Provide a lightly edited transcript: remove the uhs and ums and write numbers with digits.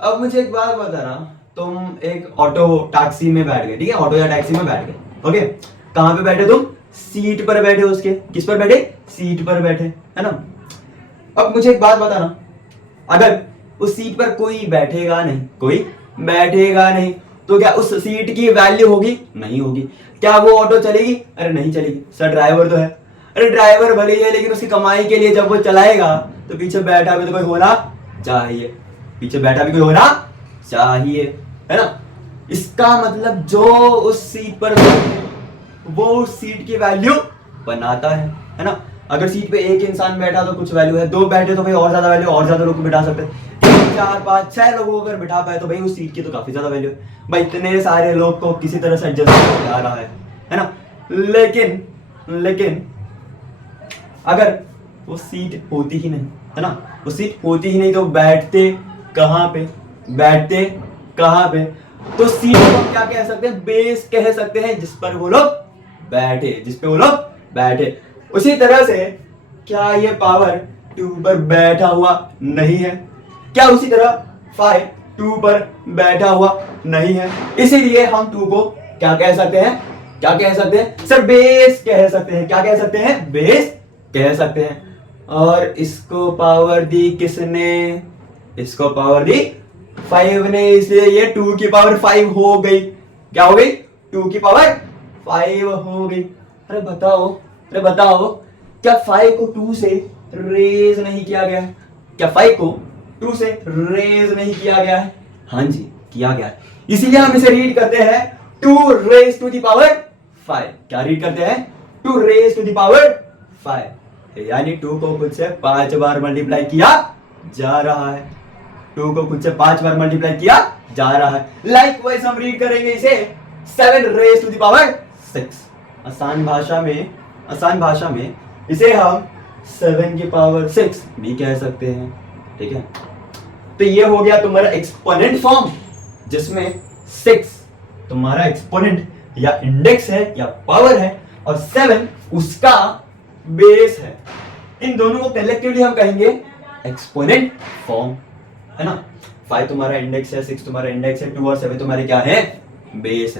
अब मुझे एक बात बता रहा, तुम एक ऑटो टैक्सी में बैठ गए, ठीक है, ऑटो या टैक्सी में बैठ गए, ओके। कहाँ पे बैठे तुम? सीट पर बैठे, उसके किस पर बैठे? सीट पर बैठे, है ना। अब मुझे एक बात बताना, अगर उस सीट पर कोई बैठेगा नहीं, कोई बैठेगा नहीं, तो क्या उस सीट की वैल्यू होगी? नहीं होगी। क्या वो ऑटो चलेगी? अरे नहीं चलेगी। सर ड्राइवर तो है। अरे ड्राइवर भले ही है, लेकिन उसकी कमाई के लिए जब वो चलाएगा तो पीछे बैठा भी तो कोई होना चाहिए, पीछे बैठा भी कोई होना चाहिए, है ना। इसका मतलब जो उस सीट पर वो उस सीट की वैल्यू बनाता है ना। अगर सीट पे एक इंसान बैठा तो कुछ वैल्यू है, दो बैठे तो भाई और ज्यादा वैल्यू, और ज्यादा लोग को बिठा सकते हैं, 3 4 5 6 लोगों को अगर बिठा पाए तो भाई उस सीट की तो काफी ज्यादा वैल्यू है। भाई इतने सारे लोग को किसी तरह से एडजस्ट कर रहा है ना। लेकिन लेकिन अगर वो सीट होती ही नहीं, है ना, वो सीट होती ही नहीं तो बैठते कहाँ पे? बैठते कहाँ पे? तो सीट को हम क्या कह सकते हैं? बेस कह सकते हैं, जिस पर वो लोग बैठे, जिस पे वो लोग बैठे। उसी तरह से क्या ये पावर 2 पर बैठा हुआ नहीं है? क्या उसी तरह 5 2 पर बैठा हुआ नहीं है? इसीलिए हम 2 को क्या कह सकते हैं? क्या कह सकते हैं सर? बेस कह सकते हैं। क्या कह सकते हैं? बेस कह सकते हैं। और इसको पावर दी किसने? इसको पावर दी 5 ने, इसलिए ये 2 की पावर 5 हो गई। क्या हो गई? 2 की पावर 5 हो गई। अरे बताओ, अरे बताओ, क्या 5 को 2 से रेज नहीं किया गया है? क्या 5 को 2 से रेज नहीं किया गया है? हाँ जी, किया गया है। इसीलिए हम इसे रीड करते हैं 2 रेज टू द पावर 5। क्या रीड करते हैं? 2 रेज टू द पावर 5, यानी 2 को खुद से 5 बार मल्टीप्लाई किया जा रहा है। 2 को खुद से 5 बार मल्टीप्लाई किया जा रहा है। लाइकवाइज हम रीड करेंगे इसे 7 रेज टू द पावर 6। आसान भाषा में इसे हम 7 की पावर 6 भी कह सकते हैं, ठीक है। तो ये हो गया तुम्हारा एक्सपोनेंट फॉर्म, जिसमें 6 तुम्हारा एक्सपोनेंट या इंडेक्स है या पावर है, और 7 उसका बेस है। इन दोनों को कलेक्टिवली हम कहेंगे एक्सपोनेंट फॉर्म, है ना। 5 तुम्हारा इंडेक्स है, 6 तुम्हारा इंडेक्स है, 2 और 7 तुम्हारे क्या है? बेस है।